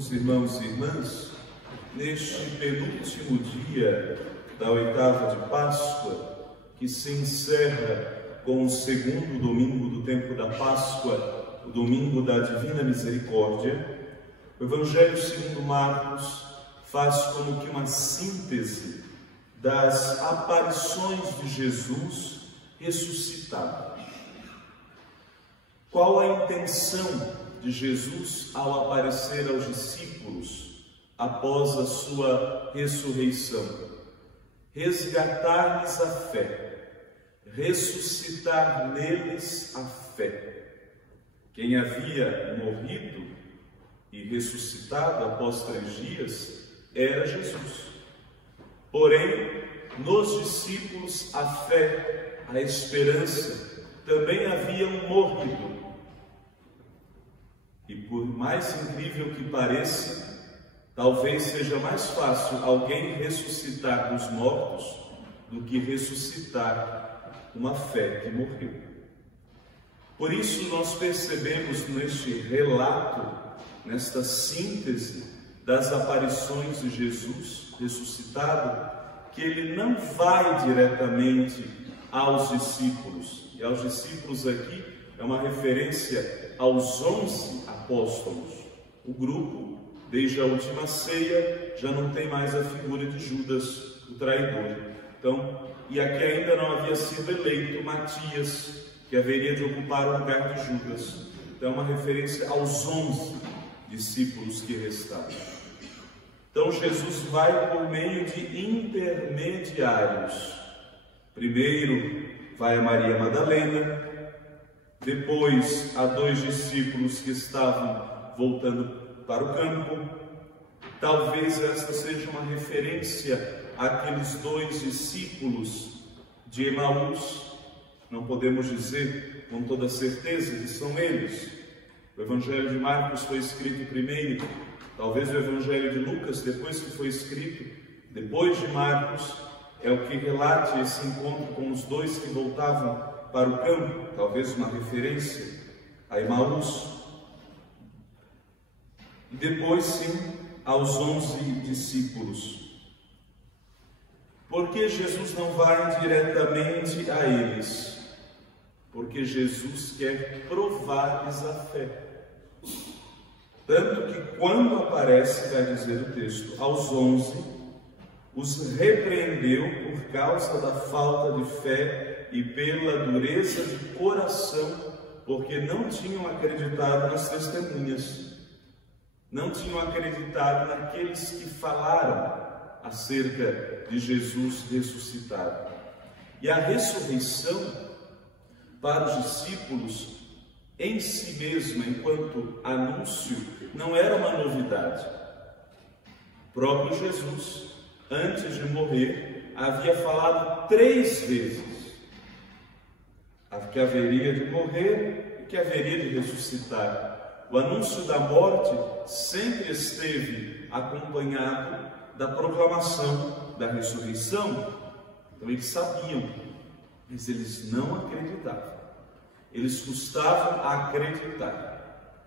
Meus irmãos e irmãs, neste penúltimo dia da oitava de Páscoa, que se encerra com o segundo domingo do tempo da Páscoa, o domingo da Divina Misericórdia, o Evangelho segundo Marcos faz como que uma síntese das aparições de Jesus ressuscitado. Qual a intenção de Jesus ao aparecer aos discípulos após a sua ressurreição? Resgatar-lhes a fé, ressuscitar neles a fé. Quem havia morrido e ressuscitado após 3 dias era Jesus. Porém, nos discípulos a fé, a esperança também haviam morrido. E por mais incrível que pareça, talvez seja mais fácil alguém ressuscitar dos mortos do que ressuscitar uma fé que morreu. Por isso nós percebemos neste relato, nesta síntese das aparições de Jesus ressuscitado, que ele não vai diretamente aos discípulos. E aos discípulos aqui é uma referência aos 11 apóstolos. O grupo, desde a última ceia, já não tem mais a figura de Judas, o traidor. Então, e aqui ainda não havia sido eleito Matias, que haveria de ocupar o lugar de Judas. Então, é uma referência aos 11 discípulos que restaram. Então, Jesus vai por meio de intermediários. Primeiro, vai a Maria Madalena, depois a 2 discípulos que estavam voltando para o campo. Talvez esta seja uma referência àqueles 2 discípulos de Emaús. Não podemos dizer com toda certeza que são eles. O Evangelho de Marcos foi escrito primeiro, talvez o Evangelho de Lucas, depois que foi escrito, depois de Marcos, é o que relate esse encontro com os 2 que voltavam para o campo, talvez uma referência a Emaús. E depois, sim, aos 11 discípulos. Por que Jesus não vai diretamente a eles? Porque Jesus quer provar-lhes a fé. Tanto que quando aparece, vai dizer o texto, aos 11, os repreendeu por causa da falta de fé e pela dureza de coração, porque não tinham acreditado nas testemunhas, não tinham acreditado naqueles que falaram acerca de Jesus ressuscitado. E a ressurreição, para os discípulos, em si mesma, enquanto anúncio, não era uma novidade. O próprio Jesus, antes de morrer, havia falado 3 vezes que haveria de morrer e que haveria de ressuscitar. O anúncio da morte sempre esteve acompanhado da proclamação da ressurreição. Então eles sabiam, mas eles não acreditavam. Eles custavam a acreditar.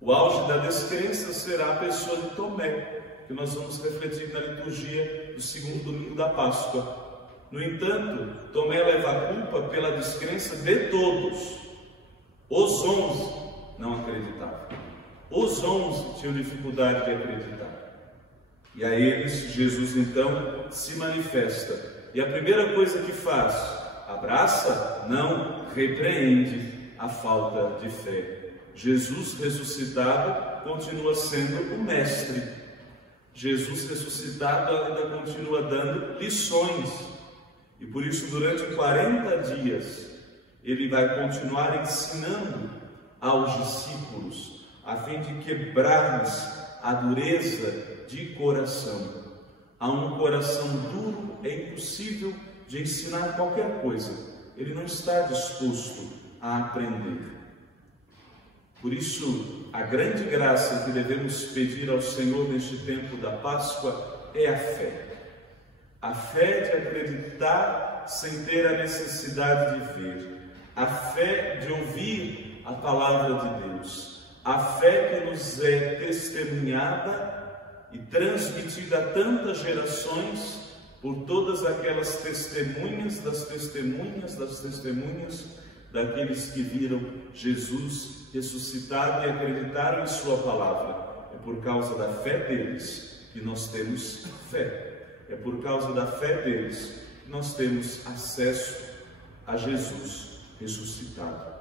O auge da descrença será a pessoa de Tomé, que nós vamos refletir na liturgia do segundo domingo da Páscoa. No entanto, Tomé leva a culpa pela descrença de todos. Os 11 não acreditavam. Os 11 tinham dificuldade de acreditar. E a eles, Jesus então se manifesta. E a primeira coisa que faz, abraça? Não, repreende a falta de fé. Jesus ressuscitado continua sendo o mestre. Jesus ressuscitado ainda continua dando lições. E por isso, durante 40 dias, ele vai continuar ensinando aos discípulos, a fim de quebrar-lhes a dureza de coração. A um coração duro é impossível de ensinar qualquer coisa. Ele não está disposto a aprender. Por isso, a grande graça que devemos pedir ao Senhor neste tempo da Páscoa é a fé. A fé de acreditar sem ter a necessidade de ver. A fé de ouvir a palavra de Deus. a fé que nos é testemunhada e transmitida a tantas gerações por todas aquelas testemunhas das testemunhas das testemunhas daqueles que viram Jesus ressuscitado e acreditaram em sua palavra. É por causa da fé deles que nós temos fé. É por causa da fé deles que nós temos acesso a Jesus ressuscitado.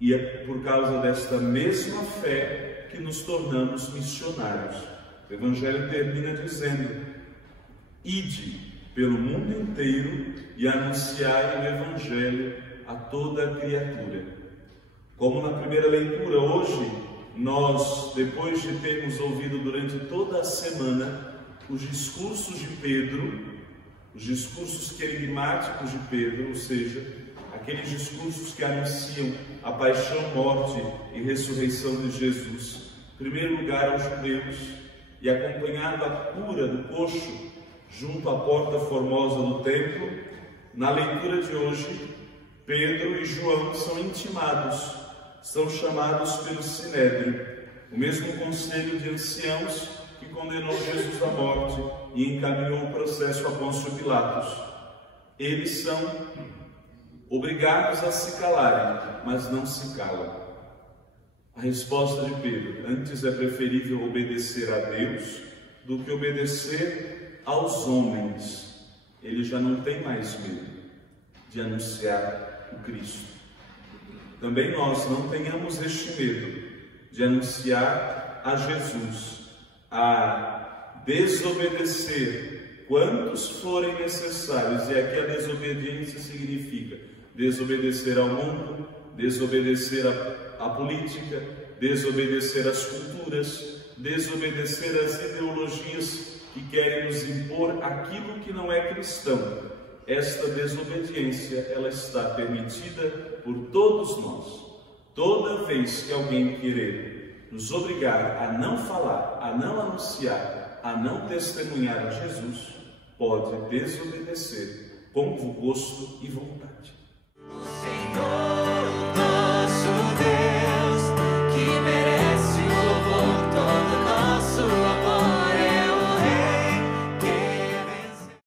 E é por causa desta mesma fé que nos tornamos missionários. O Evangelho termina dizendo: ide pelo mundo inteiro e anunciai o Evangelho a toda criatura. Como na primeira leitura, hoje, nós, depois de termos ouvido durante toda a semana os discursos de Pedro, os discursos querigmáticos de Pedro, ou seja, aqueles discursos que anunciam a paixão, morte e ressurreição de Jesus, em primeiro lugar aos judeus, e acompanhado a cura do coxo junto à porta formosa do templo, na leitura de hoje, Pedro e João são intimados, são chamados pelo Sinédrio, o mesmo conselho de anciãos que condenou Jesus à morte e encaminhou o processo a Pôncio Pilatos. Eles são obrigados a se calarem, mas não se calam. A resposta de Pedro: antes é preferível obedecer a Deus do que obedecer aos homens. Ele já não tem mais medo de anunciar o Cristo. Também nós não tenhamos este medo de anunciar a Jesus, a desobedecer quantos forem necessários. E aqui a desobediência significa desobedecer ao mundo, desobedecer à política, desobedecer às culturas, desobedecer às ideologias que querem nos impor aquilo que não é cristão. Esta desobediência, ela está permitida por todos nós. Toda vez que alguém querer nos obrigar a não falar, a não anunciar, a não testemunhar a Jesus, pode desobedecer com gosto e vontade.